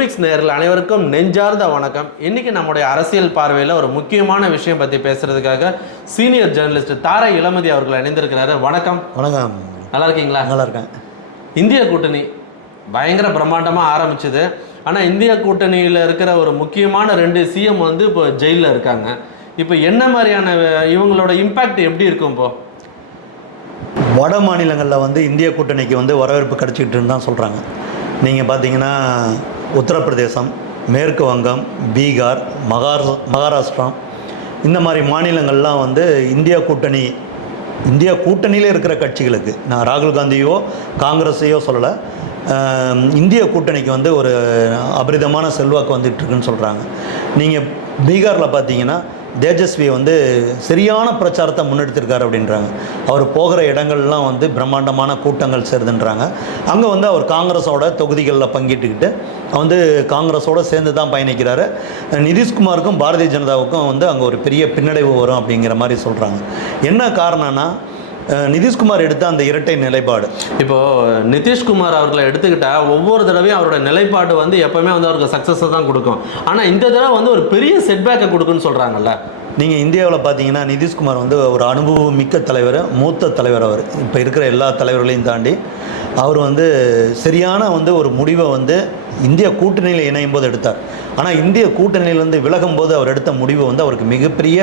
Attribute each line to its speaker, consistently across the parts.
Speaker 1: ப்ளூபிக்ஸ் நேயர்கள் அனைவருக்கும் நெஞ்சார்ந்த வணக்கம். இன்னைக்கு நம்முடைய அரசியல் பார்வையில் ஒரு முக்கியமான விஷயம் பற்றி பேசுறதுக்காக சீனியர் ஜேர்னலிஸ்ட் தாரை இளமதி அவர்கள் இணைந்திருக்கிறாரு. வணக்கம்.
Speaker 2: வணக்கம்.
Speaker 1: நல்லா இருக்கீங்களா?
Speaker 2: நல்லா இருக்கேன்.
Speaker 1: இந்திய கூட்டணி பயங்கர பிரம்மாண்டமாக ஆரம்பிச்சது. ஆனால் இந்திய கூட்டணியில் இருக்கிற ஒரு முக்கியமான ரெண்டு சிஎம் வந்து இப்போ ஜெயிலில் இருக்காங்க. இப்போ என்ன மாதிரியான இவங்களோட இம்பாக்ட் எப்படி இருக்கும் இப்போ?
Speaker 2: வட மாநிலங்களில் வந்து இந்திய கூட்டணிக்கு வந்து வரவேற்பு கிடைச்சிக்கிட்டுன்னு தான் சொல்கிறாங்க நீங்கள் பார்த்தீங்கன்னா உத்தரப்பிரதேசம் மேற்கு வங்கம் பீகார் மகார் மகாராஷ்டிரம் இந்த மாதிரி மாநிலங்கள்லாம் வந்து இந்தியா கூட்டணி இந்தியா கூட்டணியில் இருக்கிற கட்சிகளுக்கு நான் ராகுல் காந்தியோ காங்கிரஸையோ சொல்லலை இந்திய கூட்டணிக்கு வந்து ஒரு அபரிதமான செல்வாக்கு வந்துட்டு இருக்குன்னு சொல்கிறாங்க நீங்கள் பீகாரில் பார்த்தீங்கன்னா தேஜஸ்வி வந்து சரியான பிரச்சாரத்தை முன்னெடுத்திருக்காரு அப்படின்றாங்க. அவர் போகிற இடங்கள்லாம் வந்து பிரம்மாண்டமான கூட்டங்கள் சேருதுன்றாங்க. அங்கே வந்து அவர் காங்கிரஸோட தொகுதிகளில் பங்கிட்டுக்கிட்டு வந்து காங்கிரஸோட சேர்ந்து தான் பயணிக்கிறாரு. நிதிஷ்குமாருக்கும் பாரதிய ஜனதாவுக்கும் வந்து அங்கே ஒரு பெரிய பின்னடைவு வரும் அப்படிங்கிற மாதிரி சொல்கிறாங்க என்ன காரணம்னா நிதிஷ்குமார் எடுத்த அந்த இரட்டை நிலைப்பாடு.
Speaker 1: இப்போ நிதிஷ்குமார் அவர்களை எடுத்துக்கிட்டா ஒவ்வொரு தடவையும் அவரோட நிலைப்பாடு வந்து எப்பவுமே வந்து அவருக்கு சக்ஸஸை தான் கொடுக்கும். ஆனால் இந்த தடவை வந்து ஒரு பெரிய செட்பேக்கை கொடுக்குன்னு சொல்கிறாங்கல்ல
Speaker 2: நீங்கள் இந்தியாவில் பார்த்தீங்கன்னா நிதிஷ்குமார் வந்து ஒரு அனுபவம் மிக்க தலைவர் மூத்த தலைவர் அவர். இப்போ இருக்கிற எல்லா தலைவர்களையும் தாண்டி அவர் வந்து சரியான வந்து ஒரு முடிவை வந்து இந்திய கூட்டணியில் இணையும் போது எடுத்தார். ஆனால் இந்திய கூட்டணியிலிருந்து விலகும் போது அவர் எடுத்த முடிவு வந்து அவருக்கு மிகப்பெரிய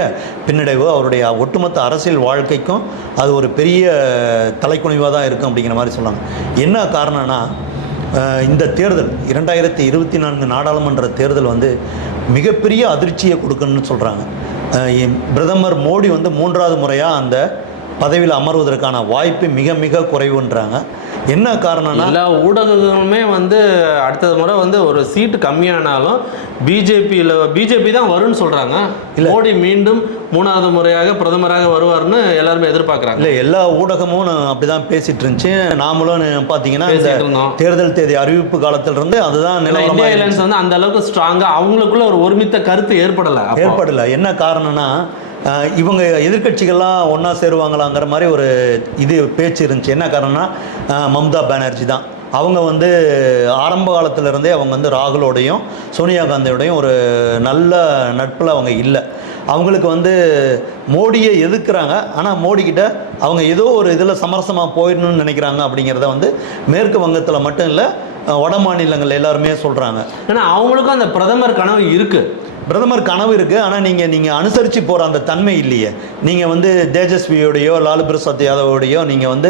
Speaker 2: பின்னடைவு அவருடைய ஒட்டுமொத்த அரசியல் வாழ்க்கைக்கும் அது ஒரு பெரிய தலைக்குனிவாக தான் இருக்கும் அப்படிங்கிற மாதிரி சொன்னாங்க. என்ன காரணம்னா இந்த தேர்தல் இரண்டாயிரத்தி இருபத்தி நான்கு நாடாளுமன்ற தேர்தல் வந்து மிகப்பெரிய அதிர்ச்சியை கொடுக்கணும்னு சொல்கிறாங்க பிரதமர் மோடி வந்து மூன்றாவது முறையாக அந்த பதவியில் அமர்வதற்கான வாய்ப்பு மிக மிக குறைவுன்றாங்க. என்ன காரணம்னா
Speaker 1: எல்லா ஊடகங்களுமே வந்து அடுத்த முறை வந்து ஒரு சீட்டு கம்மியானாலும் பிஜேபியில் பிஜேபி தான் வரும்னு சொல்கிறாங்க மோடி மீண்டும் மூணாவது முறையாக பிரதமராக வருவார்னு எல்லாருமே எதிர்பார்க்குறாங்க.
Speaker 2: இல்லை எல்லா ஊடகமும் அப்படி தான் பேசிட்டு இருந்துச்சு. நாமளும் பார்த்தீங்கன்னா தேர்தல் தேதி அறிவிப்பு காலத்திலிருந்து அதுதான்
Speaker 1: இந்தியா
Speaker 2: நிலவரமாக
Speaker 1: அலையன்ஸ் வந்து அந்த அளவுக்கு ஸ்ட்ராங்கா அவங்களுக்குள்ள ஒரு ஒருமித்த கருத்து ஏற்படல.
Speaker 2: ஏற்படல. என்ன காரணம்னா இவங்க எதிர்க்கட்சிகள்லாம் ஒன்றா சேருவாங்களாங்கிற மாதிரி ஒரு இது பேச்சு இருந்துச்சு. என்ன காரணம்னா மம்தா பானர்ஜி தான். அவங்க வந்து ஆரம்ப காலத்திலேருந்தே அவங்க வந்து ராகுலோடையும் சோனியா காந்தியோடையும் ஒரு நல்ல நட்பில் அவங்க இல்லை. அவங்களுக்கு வந்து மோடியை எதிர்க்கிறாங்க. ஆனால் மோடிக்கிட்ட அவங்க ஏதோ ஒரு இதில் சமரசமாக போயிடணும்னு நினைக்கிறாங்க அப்படிங்கிறத வந்து மேற்கு வங்கத்தில் மட்டும் இல்லை வட மாநிலங்கள் எல்லாருமே சொல்கிறாங்க
Speaker 1: ஏன்னா அவங்களுக்கும் அந்த பிரதமர் கனவு இருக்குது
Speaker 2: பிரதமர் கனவு இருக்குது ஆனால் நீங்கள் நீங்கள் அனுசரித்து போகிற அந்த தன்மை இல்லையே. நீங்கள் வந்து தேஜஸ்வியோடையோ லாலு பிரசாத் யாதவோடையோ நீங்கள் வந்து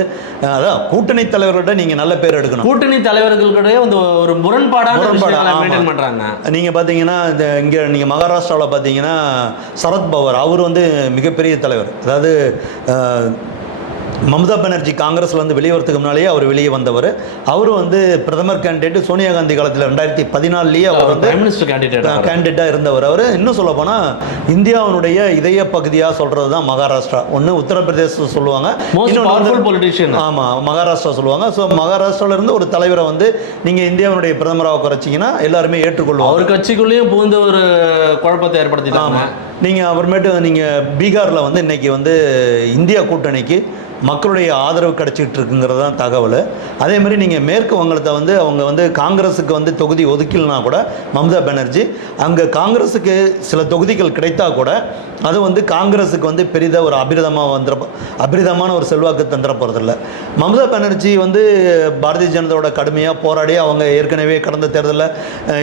Speaker 2: அதான் கூட்டணி தலைவர்களோட நீங்கள் நல்ல பேர் எடுக்கணும்.
Speaker 1: கூட்டணி தலைவர்களுடைய வந்து ஒரு முரண்பாடான
Speaker 2: முரண்பாடு,
Speaker 1: பண்றாங்க.
Speaker 2: நீங்கள் பார்த்தீங்கன்னா இந்த இங்கே நீங்கள் மகாராஷ்டிராவில் பார்த்தீங்கன்னா சரத் பவார் அவர் வந்து மிகப்பெரிய தலைவர். அதாவது மம்தா பானர்ஜி காங்கிரஸ்லேருந்து வெளியே வரதுக்கு முன்னாலேயே அவர் வெளியே வந்தவர். அவர் வந்து பிரதமர் கேண்டிடேட் சோனியா காந்தி காலத்தில் ரெண்டாயிரத்தி பதினாலுலேயே அவர் வந்து கேண்டிடேட்டாக இருந்தவர். அவர் இன்னும் சொல்ல போனால் இந்தியாவினுடைய இதய பகுதியாக சொல்கிறது தான் மகாராஷ்டிரா. ஒன்று உத்தரப்பிரதேசம் சொல்லுவாங்க.
Speaker 1: பொலிட்டிஷியன்
Speaker 2: ஆமாம் மகாராஷ்டிரா சொல்லுவாங்க. ஸோ மகாராஷ்டிராவிலேருந்து ஒரு தலைவரை வந்து நீங்கள் இந்தியாவினுடைய பிரதமராக குறைச்சிங்கன்னா எல்லாருமே ஏற்றுக்கொள்வாங்க.
Speaker 1: அவர் கட்சிக்குள்ளேயும் புகுந்து ஒரு குழப்பத்தை ஏற்படுத்திட்டாங்க.
Speaker 2: ஆமாம் நீங்கள் அப்புறமேட்டு நீங்கள் பீகாரில் வந்து இன்னைக்கு வந்து இந்தியா கூட்டணிக்கு மக்களுடைய ஆதரவு கிடைச்சிட்டு இருக்குங்கிறது தான் தகவல். அதே மாதிரி நீங்கள் மேற்கு வங்கத்தை வந்து அவங்க வந்து காங்கிரஸுக்கு வந்து தொகுதி ஒதுக்கலனா கூட மம்தா பானர்ஜி அங்கே காங்கிரஸுக்கு சில தொகுதிகள் கிடைத்தா கூட அது வந்து காங்கிரஸுக்கு வந்து பெரிதாக ஒரு அபிரிதமாக வந்துட அபிரிதமான ஒரு செல்வாக்கு தந்துட போகிறதில்ல மம்தா பானர்ஜி வந்து பாரதிய ஜனதாவோட கடுமையாக போராடி அவங்க ஏற்கனவே கடந்த தேர்தலில்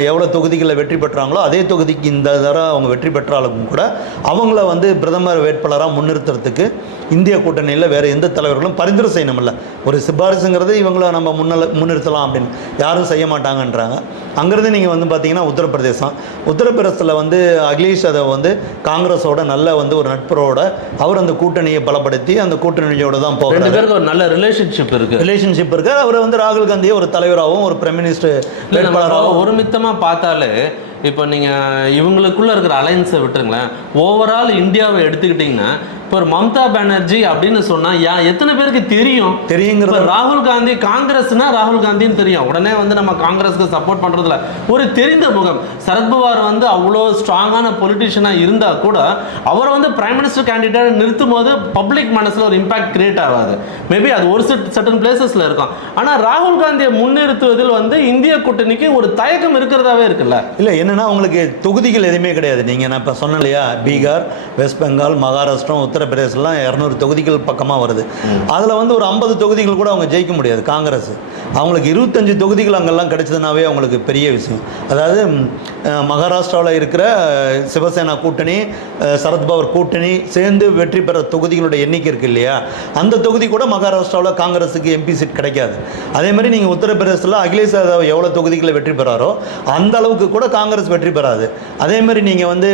Speaker 2: எவ்வளோ தொகுதிகளில் வெற்றி பெற்றாங்களோ அதே தொகுதிக்கு இந்த தடவை அவங்க வெற்றி பெற்றாலும் கூட அவங்கள வந்து பிரதமர் வேட்பாளராக முன்னிறுத்துறதுக்கு இந்திய கூட்டணியில் வேறு எந்த தலைவர்களும் பரிந்துரை செய்யணுமில்ல ஒரு சிபாரிசுங்கிறது இவங்கள நம்ம முன்னல முன்னிறுத்தலாம் அப்படின்னு. யாரும் செய்ய மாட்டாங்கன்றாங்க. அங்கேருந்து நீங்கள் வந்து பார்த்தீங்கன்னா உத்தரப்பிரதேசம். உத்தரப்பிரதேசத்தில் வந்து அகிலேஷ் யாதவ் வந்து காங்கிரஸோட நல்ல வந்து ஒரு நட்பரோட அவர் அந்த கூட்டணியை பலப்படுத்தி அந்த கூட்டணியோட தான்
Speaker 1: ரெண்டு
Speaker 2: போகிறார்
Speaker 1: பேருக்கு ஒரு நல்ல ரிலேஷன்ஷிப் இருக்கு.
Speaker 2: ரிலேஷன்ஷிப் இருக்கு. அவர் வந்து ராகுல் காந்தியை ஒரு தலைவராகவும் ஒரு பிரைம் மினிஸ்டர் வேட்பாளராகவும்
Speaker 1: ஒருமித்தமா பார்த்தாலே இப்போ நீங்க இவங்களுக்குள்ள இருக்கிற அலைன்ஸை விட்டுருங்களேன். ஓவரால் இந்தியாவை எடுத்துக்கிட்டிங்கன்னா இப்போ ஒரு மம்தா பானர்ஜி அப்படின்னு சொன்னா யா எத்தனை பேருக்கு தெரியும்?
Speaker 2: தெரியுங்கிறத
Speaker 1: ராகுல் காந்தி காங்கிரஸ்னா ராகுல் காந்தின்னு தெரியும். உடனே வந்து நம்ம காங்கிரஸ்க்கு சப்போர்ட் பண்றதுல ஒரு தெரிந்த முகம். சரத்பவார் வந்து அவ்வளோ ஸ்ட்ராங்கான பொலிட்டிஷியனா இருந்தா கூட அவரை வந்து பிரைம் மினிஸ்டர் கேண்டிடேட் நிறுத்தும் போது பப்ளிக் மனசுல ஒரு இம்பாக்ட் கிரியேட் ஆகாது. மேபி அது ஒரு சர்டன் பிளேசஸ்ல இருக்கும். ஆனா ராகுல் காந்தியை முன்னிறுத்துவதில் வந்து இந்திய கூட்டணிக்கு ஒரு தயக்கம் இருக்கிறதாவே இருக்குல்ல.
Speaker 2: இல்லை என்னன்னா உங்களுக்கு தொகுதிகள் எதுவுமே கிடையாது. நீங்கள் நான் இப்போ சொன்னேன் இல்லையா? பீகார் வெஸ்ட் பெங்கால் மகாராஷ்டிரம் உத்தரப்பிரதேசலாம் இரநூறு தொகுதிகள் பக்கமாக வருது. அதில் வந்து ஒரு ஐம்பது தொகுதிகள் கூட அவங்க ஜெயிக்க முடியாது காங்கிரஸ். அவங்களுக்கு இருபத்தஞ்சு தொகுதிகள் அங்கெல்லாம் கிடைச்சதுனாவே அவங்களுக்கு பெரிய விஷயம். அதாவது மகாராஷ்டிராவில் இருக்கிற சிவசேனா கூட்டணி சரத்பவர் கூட்டணி சேர்ந்து வெற்றி பெற தொகுதிகளோட எண்ணிக்கை இருக்கு இல்லையா? அந்த தொகுதி கூட மகாராஷ்டிராவில் காங்கிரஸுக்கு எம்பி சீட் கிடைக்காது. அதே மாதிரி நீங்கள் உத்தரப்பிரதேசத்தில் அகிலேஷ் யாதவ் எவ்வளோ தொகுதிகளில் வெற்றி பெறாரோ அந்த அளவுக்கு கூட காங்கிரஸ் வெற்றி பெறாது. அதே மாதிரி நீங்கள் வந்து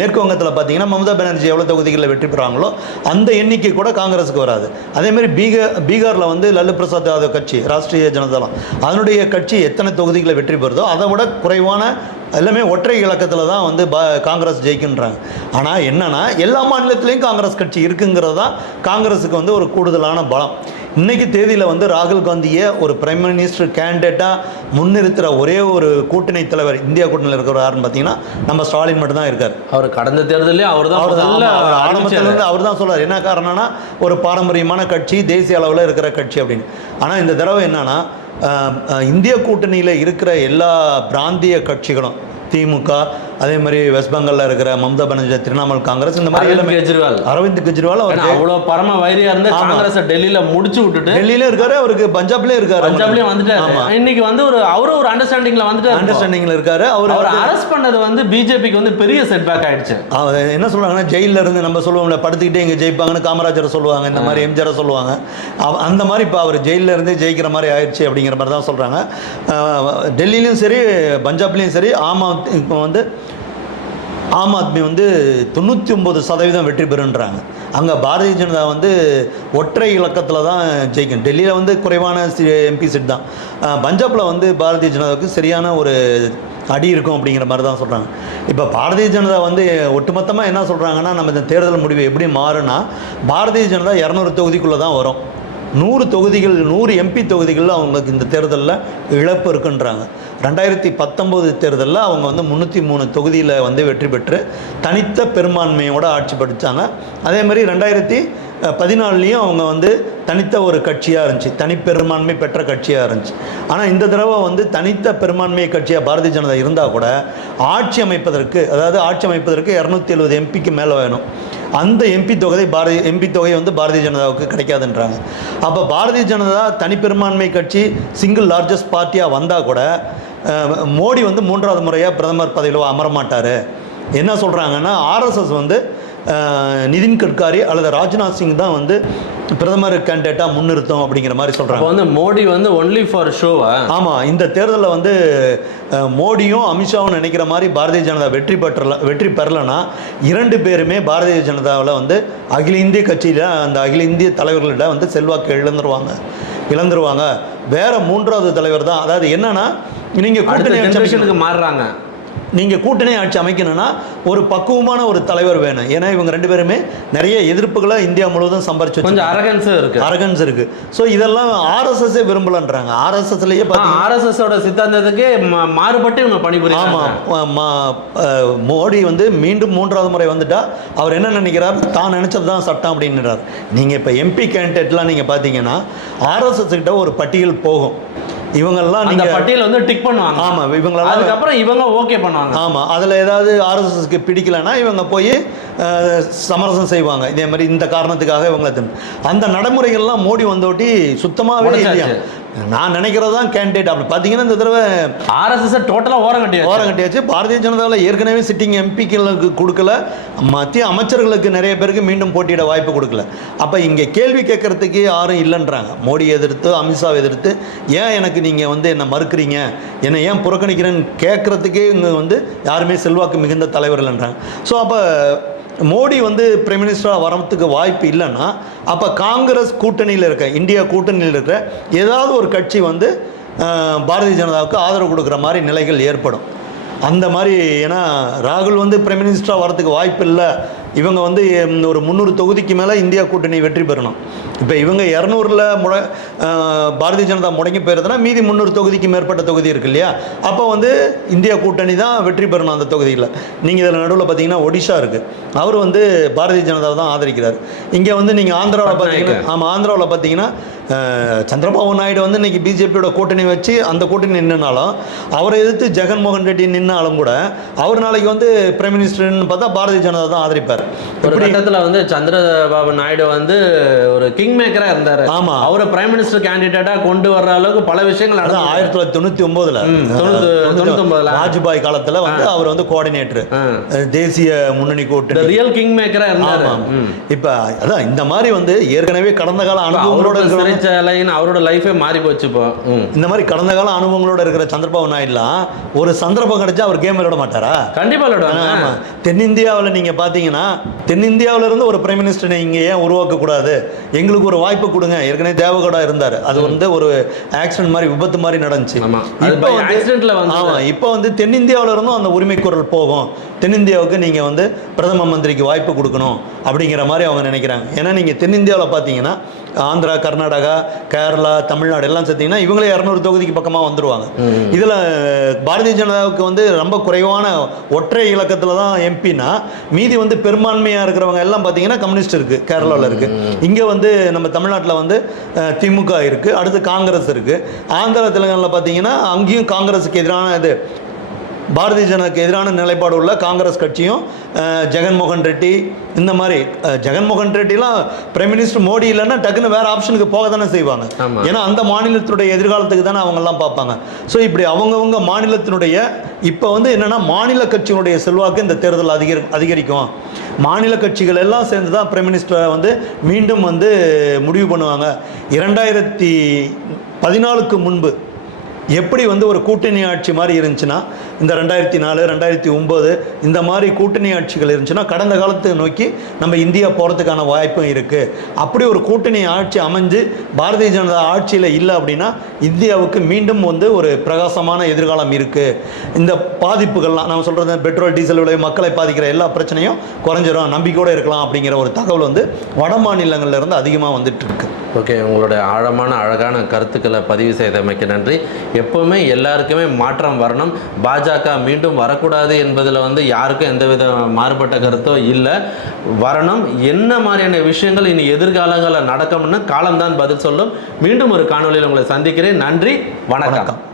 Speaker 2: மேற்கு வங்கத்தில் பார்த்தீங்கன்னா மமதா பானர்ஜி எவ்வளோ தொகுதிகளில் வெற்றி பண்ணுறாங்களோ அந்த எண்ணிக்கை கூட காங்கிரஸுக்கு வராது. அதே மாதிரி பீகார் பீகாரில் வந்து லல்லு பிரசாத் யாதவ் கட்சி ராஷ்ட்ரிய ஜனதாலாம் அதனுடைய கட்சி எத்தனை தொகுதிகளை வெற்றி பெறுதோ அதை விட குறைவான எல்லாமே ஒற்றை இலக்கத்தில் தான் வந்து பா காங்கிரஸ் ஜெயிக்கின்றாங்க. ஆனால் என்னன்னா எல்லா மாநிலத்திலையும் காங்கிரஸ் கட்சி இருக்குங்கிறது தான் காங்கிரஸுக்கு வந்து ஒரு கூடுதலான பலம். இன்னைக்கு தேதியில் வந்து ராகுல் காந்தியை ஒரு பிரைம் மினிஸ்டர் கேண்டிடேட்டாக முன்னிறுத்துகிற ஒரே ஒரு கூட்டணி தலைவர் இந்தியா கூட்டணியில் இருக்கிறவர் யாருன்னு பார்த்தீங்கன்னா நம்ம ஸ்டாலின் மட்டும்தான் இருக்கார்.
Speaker 1: அவர் கடந்த தேர்தலே அவர் தான்
Speaker 2: அவர்
Speaker 1: அறிவிச்சாரு.
Speaker 2: ஆரம்பத்திலிருந்து அவர் தான் சொல்றாரு. என்ன காரணம்னா ஒரு பாரம்பரியமான கட்சி தேசிய அளவில் இருக்கிற கட்சி அப்படின்னு. ஆனால் இந்த தடவை என்னன்னா இந்திய கூட்டணியில் இருக்கிற எல்லா பிராந்திய கட்சிகளும் திமுக அதே மாதிரி வெஸ்ட் பெங்கால்ல இருக்கிற மம்தா பானர்ஜி திரிணாமுல் காங்கிரஸ் இந்த மாதிரி
Speaker 1: அரவிந்த் கெஜ்ரிவால்.
Speaker 2: அரவிந்த் கெஜ்ரிவால் அவர்
Speaker 1: ஏன்னா அவ்வளவு பரம வைரியா இருந்து. காங்கிரஸ் டெல்லியில முடிச்சு விட்டுட்டு
Speaker 2: டெல்லியில இருக்காரு அவருக்கு பஞ்சாப்லயும் இருக்காரு.
Speaker 1: பஞ்சாப்லயும் வந்துட்டாரு. இன்னைக்கு வந்து ஒரு அவரும் ஒரு அண்டர்ஸ்டாண்டிங்ல வந்துட்டாரு
Speaker 2: அண்டர்ஸ்டாண்டிங்ல இருக்காரு அவர்
Speaker 1: அவர் அரெஸ்ட் பண்ணது வந்து பிஜேபிக்கு வந்து பெரிய செட்பேக் ஆயிடுச்சு.
Speaker 2: அவர் என்ன சொல்றாங்கன்னா ஜெயில்ல இருந்து நம்ம சொல்லுவோம்ல படுத்துக்கிட்டே இங்கே ஜெயிப்பாங்கன்னு காமராஜரை சொல்லுவாங்க இந்த மாதிரி எம்ஜிஆரை சொல்லுவாங்க. அந்த மாதிரி இப்போ அவர் ஜெயில்ல இருந்து ஜெயிக்கிற மாதிரி ஆயிடுச்சு அப்படிங்கிற மாதிரி தான் சொல்றாங்க. டெல்லியிலும் சரி பஞ்சாப்லேயும் சரி ஆம் ஆத்மி இப்போ வந்து ஆம் ஆத்மி வந்து தொண்ணூற்றி ஒம்பது சதவீதம் வெற்றி பெறுன்றாங்க. அங்கே பாரதிய ஜனதா வந்து ஒற்றை இலக்கத்தில் தான் ஜெயிக்கும். டெல்லியில் வந்து குறைவான எம்பி சீட் தான். பஞ்சாபில் வந்து பாரதிய ஜனதாவுக்கு சரியான ஒரு அடி இருக்கும் அப்படிங்கிற மாதிரி தான் சொல்கிறாங்க இப்போ பாரதிய ஜனதா வந்து ஒட்டுமொத்தமாக என்ன சொல்கிறாங்கன்னா நம்ம இந்த தேர்தல் முடிவு எப்படி மாறுனா பாரதிய ஜனதா இரநூறு தொகுதிக்குள்ளே தான் வரும். நூறு தொகுதிகள் நூறு எம்பி தொகுதிகளில் அவங்களுக்கு இந்த தேர்தலில் இழப்பு இருக்குன்றாங்க. ரெண்டாயிரத்தி பத்தொம்போது தேர்தலில் அவங்க வந்து முந்நூற்றி மூணு தொகுதியில் வந்து வெற்றி பெற்று தனித்த பெரும்பான்மையோடு ஆட்சி படித்தாங்க அதே மாதிரி ரெண்டாயிரத்தி பதினாலுலேயும் அவங்க வந்து தனித்த ஒரு கட்சியாக இருந்துச்சு. தனிப்பெரும்பான்மை பெற்ற கட்சியாக இருந்துச்சு. ஆனால் இந்த தடவை வந்து தனித்த பெரும்பான்மை கட்சியாக பாரதிய ஜனதா இருந்தால் கூட ஆட்சி அமைப்பதற்கு அதாவது ஆட்சி அமைப்பதற்கு இரநூத்தி எழுபது எம்பிக்கு மேலே வேணும். அந்த எம்பி தொகை பாரதி எம்பி தொகை வந்து பாரதிய ஜனதாவுக்கு கிடைக்காதுன்றாங்க. அப்போ பாரதிய ஜனதா தனிப்பெரும்பான்மை கட்சி சிங்கிள் லார்ஜஸ்ட் பார்ட்டியாக வந்தால் கூட மோடி வந்து மூன்றாவது முறையாக பிரதமர் பதவியில் அமரமாட்டார். என்ன சொல்கிறாங்கன்னா ஆர்எஸ்எஸ் வந்து நிதின் கட்காரி அல்லது ராஜ்நாத் சிங் தான் வந்து பிரதமர் கேண்டிடேட்டாக முன்னிறுத்தம் அப்படிங்கிற மாதிரி சொல்கிறாங்க
Speaker 1: வந்து மோடி வந்து ஒன்லி ஃபார் ஷோவா
Speaker 2: ஆமாம் இந்த தேர்தலில் வந்து மோடியும் அமித்ஷாவும் நினைக்கிற மாதிரி பாரதிய ஜனதா வெற்றி பெற்றல வெற்றி பெறலைன்னா இரண்டு பேருமே பாரதிய ஜனதாவில் வந்து அகில இந்திய கட்சியில் அந்த அகில இந்திய தலைவர்களிட வந்து செல்வாக்கு இழந்துருவாங்க இழந்துருவாங்க. வேற மூன்றாவது தலைவர் தான். அதாவது என்னன்னா நீங்கள் கூட்டணி
Speaker 1: மாறுறாங்க.
Speaker 2: நீங்கள் கூட்டணி ஆட்சி அமைக்கணும்னா ஒரு பக்குவமான ஒரு தலைவர் வேணும். ஏன்னா இவங்க ரெண்டு பேருமே நிறைய எதிர்ப்புகளை இந்தியா முழுவதும் சம்பாரிச்சு
Speaker 1: கொஞ்சம் அரகன்ஸும் இருக்கு.
Speaker 2: அரகன்ஸ் இருக்கு. ஸோ இதெல்லாம் ஆர்எஸ்எஸ்ஸே விரும்பலன்றாங்க. ஆர்எஸ்எஸ்லேயே பார்த்தீங்கன்னா
Speaker 1: ஆர்எஸ்எஸ் ஓட சித்தாந்தத்துக்கே மாறுபட்டு இவங்க பணிபுரியாங்க
Speaker 2: ஆமாம் மோடி வந்து மீண்டும் மூன்றாவது முறை வந்துட்டா அவர் என்ன நினைக்கிறார்? தான் நினைச்சது தான் சட்டம் அப்படின்றார். நீங்கள் இப்போ எம்பி கேண்டிடேட்லாம் நீங்கள் பார்த்தீங்கன்னா ஆர்எஸ்எஸ் கிட்ட ஒரு பட்டியல் போகும். இவங்கெல்லாம்
Speaker 1: அந்த
Speaker 2: நீங்கள்
Speaker 1: பட்டியல் வந்து டிக் பண்ணுவாங்க.
Speaker 2: ஆமாம் இவங்களெல்லாம்
Speaker 1: அதுக்கப்புறம் இவங்க ஓகே பண்ணுவாங்க.
Speaker 2: ஆமாம் அதில் ஏதாவது ஆர்எஸ்எஸ்க்கு பிடிக்கலைன்னா இவங்க போய் சமரசம் செய்வாங்க. இதே மாதிரி இந்த காரணத்துக்காக இவங்களை அந்த நடைமுறைகள்லாம் மோடி வந்தோட்டி சுத்தமாகவே இல்லையா. நான் நினைக்கிறது தான் கேண்டிடேட் அப்படி பார்த்தீங்கன்னா இந்த தடவை
Speaker 1: ஆர்எஸ்எஸ் டோட்டலா ஓரம் கட்டியாச்சு
Speaker 2: ஓரம் கட்டியாச்சு பாரதிய ஜனதாவில் ஏற்கனவே சிட்டிங் எம்பிக்களுக்கு கொடுக்கல. மத்திய அமைச்சர்களுக்கு நிறைய பேருக்கு மீண்டும் போட்டியிட வாய்ப்பு கொடுக்கல. அப்போ இங்கே கேள்வி கேட்கறதுக்கு யாரும் இல்லைன்றாங்க. மோடி எதிர்த்து அமித்ஷாவை எதிர்த்து ஏன் எனக்கு நீங்கள் வந்து என்னை மறுக்கிறீங்க? என்னை ஏன் புறக்கணிக்கிறேன்னு கேட்குறதுக்கே இங்கே வந்து யாருமே செல்வாக்கு மிகுந்த தலைவர் இல்லைன்றாங்க. ஸோ அப்போ மோடி வந்து பிரைம் மினிஸ்டராக வரத்துக்கு வாய்ப்பு இல்லைன்னா அப்போ காங்கிரஸ் கூட்டணியில் இருக்க இந்தியா கூட்டணியில் இருக்கிற ஏதாவது ஒரு கட்சி வந்து பாரதிய ஜனதாவுக்கு ஆதரவு கொடுக்குற மாதிரி நிலைகள் ஏற்படும். அந்த மாதிரி ஏன்னா ராகுல் வந்து பிரைம் மினிஸ்டராக வரத்துக்கு வாய்ப்பு இல்லை. இவங்க வந்து ஒரு முந்நூறு தொகுதிக்கு மேலே இந்தியா கூட்டணி வெற்றி பெறணும். இப்போ இவங்க இரநூறுல முட அஹ், பாரதிய ஜனதா முடங்கி போயிருதுன்னா மீதி முந்நூறு தொகுதிக்கு மேற்பட்ட தொகுதி இருக்கு இல்லையா? அப்போ வந்து இந்தியா கூட்டணி தான் வெற்றி பெறணும் அந்த தொகுதியில். நீங்கள் இதில் நடுவில் பார்த்தீங்கன்னா ஒடிஷா இருக்குது அவர் வந்து பாரதிய ஜனதாவை தான் ஆதரிக்கிறார். இங்கே வந்து நீங்கள் ஆந்திராவில் பார்த்தீங்கன்னா ஆமாம் ஆந்திராவில் பார்த்தீங்கன்னா சந்திரபாபு நாயுடு வந்து இன்னைக்கு பிஜேபியோட கூட்டணி வச்சு அந்த கூட்டணி நின்றுனாலும் அவரை எதிர்த்து ஜெகன்மோகன் ரெட்டி நின்னாலும் கூட அவர் நாளைக்கு வந்து பிரைம் மினிஸ்டர்னு பார்த்தா பாரதிய ஜனதா தான் ஆதரிப்பார்.
Speaker 1: ஒரு கட்டத்துல வந்து சந்திரபாபு நாயுடு வந்து ஒரு கிங் மேக்கரா இருந்தாரு.
Speaker 2: ஆமா.
Speaker 1: அவரை பிரைம் மினிஸ்டர் கேண்டிடேட்டா கொண்டு வர்ற அளவுக்கு பல விஷயங்கள்
Speaker 2: அதான் ஆயிரத்தி தொள்ளாயிரத்தி தொண்ணூற்றி ஒம்போதில். வாஜ்பாய் காலத்தில் வந்து அவர் வந்து கோஆர்டினேட்டர். தேசிய முன்னணி கூட்டணி.
Speaker 1: ரியல் கிங் மேக்கரா இருந்தாரு.
Speaker 2: ஆமாம். இப்ப அதான் இந்த மாதிரி வந்து ஏற்கனவே கடந்த கால அனுபவங்களோட
Speaker 1: சிறைச்சாலைன்னு அவரோட லைஃபே மாறி போச்சு இப்போ.
Speaker 2: இந்த மாதிரி கடந்த கால அனுபவங்களோட இருக்கிற சந்திரபாபு நாயுடுலாம் ஒரு சந்தர்ப்பம் கிடைச்சா அவர் கேம் விளையாட மாட்டாரா?
Speaker 1: கண்டிப்பா விளையாடுவாங்க
Speaker 2: ஆமா. தென்னிந்தியாவில் நீங்க பாத்தீங்கன்னா தென்னிந்தியாவுல இருந்து ஒரு பிரைம் மினிஸ்டரை இங்க ஏன் உருவாக்க கூடாது? எங்களுக்கு ஒரு வாய்ப்பு கொடுங்க. ஏற்கனவே தேவகவுடா இருந்தார். அது வந்து ஒரு ஆக்சிடென்ட் மாதிரி விபத்து மாதிரி நடந்துச்சு.
Speaker 1: ஆமா. அது
Speaker 2: இப்போ வந்து-
Speaker 1: accidentல வந்தது.
Speaker 2: ஆமா. இப்போ வந்து தென்னிந்தியாவுல இருந்தும் அந்த உரிமை குரல் போகும். தென்னிந்தியாவுக்கு நீங்க வந்து பிரதம மந்திரிக்கு வாய்ப்பு கொடுக்கணும் அப்படிங்கிற மாதிரி அவங்க நினைக்கிறாங்க. ஏன்னா நீங்க தென்னிந்தியாவில் பார்த்தீங்கன்னா ஆந்திரா கர்நாடகா கேரளா தமிழ்நாடு எல்லாம் சேர்த்தீங்கன்னா இவங்களே இரநூறு தொகுதிக்கு பக்கமாக வந்துருவாங்க. இதில் பாரதிய ஜனதாவுக்கு வந்து ரொம்ப குறைவான ஒற்றை இலக்கத்தில் தான் எம்பினா மீதி வந்து பெரும்பான்மையாக இருக்கிறவங்க எல்லாம் பார்த்தீங்கன்னா கம்யூனிஸ்ட் இருக்குது கேரளாவில் இருக்குது இங்கே வந்து நம்ம தமிழ்நாட்டில் வந்து திமுக இருக்குது அடுத்து காங்கிரஸ் இருக்குது ஆந்திரா தெலுங்கானாவில் பார்த்தீங்கன்னா அங்கேயும் காங்கிரஸுக்கு எதிரான இது பாரதிய ஜனதாக்கு எதிரான நிலைப்பாடு உள்ள காங்கிரஸ் கட்சியும் ஜெகன்மோகன் ரெட்டி இந்த மாதிரி ஜெகன்மோகன் ரெட்டிலாம் பிரைம் மினிஸ்டர் மோடி இல்லைன்னா டக்குன்னு வேற ஆப்ஷனுக்கு போக தானே செய்வாங்க. ஏன்னா அந்த மாநிலத்தினுடைய எதிர்காலத்துக்கு தானே அவங்கெல்லாம் பார்ப்பாங்க. ஸோ இப்படி அவங்கவங்க மாநிலத்தினுடைய இப்போ வந்து என்னன்னா மாநில கட்சியினுடைய செல்வாக்கு இந்த தேர்தல் அதிகரி அதிகரிக்கும். மாநில கட்சிகள் எல்லாம் சேர்ந்து தான் பிரைம் மினிஸ்டரை வந்து மீண்டும் வந்து முடிவு பண்ணுவாங்க. இரண்டாயிரத்தி பதினாலுக்கு முன்பு எப்படி வந்து ஒரு கூட்டணி ஆட்சி மாதிரி இருந்துச்சுன்னா இந்த ரெண்டாயிரத்தி நாலு ரெண்டாயிரத்தி ஒம்பது இந்த மாதிரி கூட்டணி ஆட்சிகள் இருந்துச்சுன்னா கடந்த காலத்தை நோக்கி நம்ம இந்தியா போகிறதுக்கான வாய்ப்பும் இருக்குது அப்படி ஒரு கூட்டணி ஆட்சி அமைஞ்சு பாரதிய ஜனதா ஆட்சியில் இல்லை அப்படின்னா இந்தியாவுக்கு மீண்டும் வந்து ஒரு பிரகாசமான எதிர்காலம் இருக்குது இந்த பாதிப்புகள்லாம் நம்ம சொல்கிறது பெட்ரோல் டீசல் விலை மக்களை பாதிக்கிற எல்லா பிரச்சனையும் குறைஞ்சிரும். நம்பிக்கையோடு இருக்கலாம் அப்படிங்கிற ஒரு தகவல் வந்து வட மாநிலங்கள்லேருந்து அதிகமாக வந்துட்டு இருக்கு.
Speaker 1: ஓகே உங்களோட ஆழமான அழகான கருத்துக்களை பதிவு செய்தமைக்கு நன்றி. எப்போவுமே எல்லாருக்குமே மாற்றம் வரணும். பாஜக மீண்டும் வரக்கூடாது என்பதில் வந்து யாருக்கும் எந்தவித மாறுபட்ட கருத்தோ இல்லை. வரணும். என்ன மாதிரியான விஷயங்கள் இனி எதிர்காலங்களில் நடக்கும்னு காலம்தான் பதில் சொல்லும். மீண்டும் ஒரு காணொளியில் உங்களை சந்திக்கிறேன். நன்றி.
Speaker 2: வணக்கம்.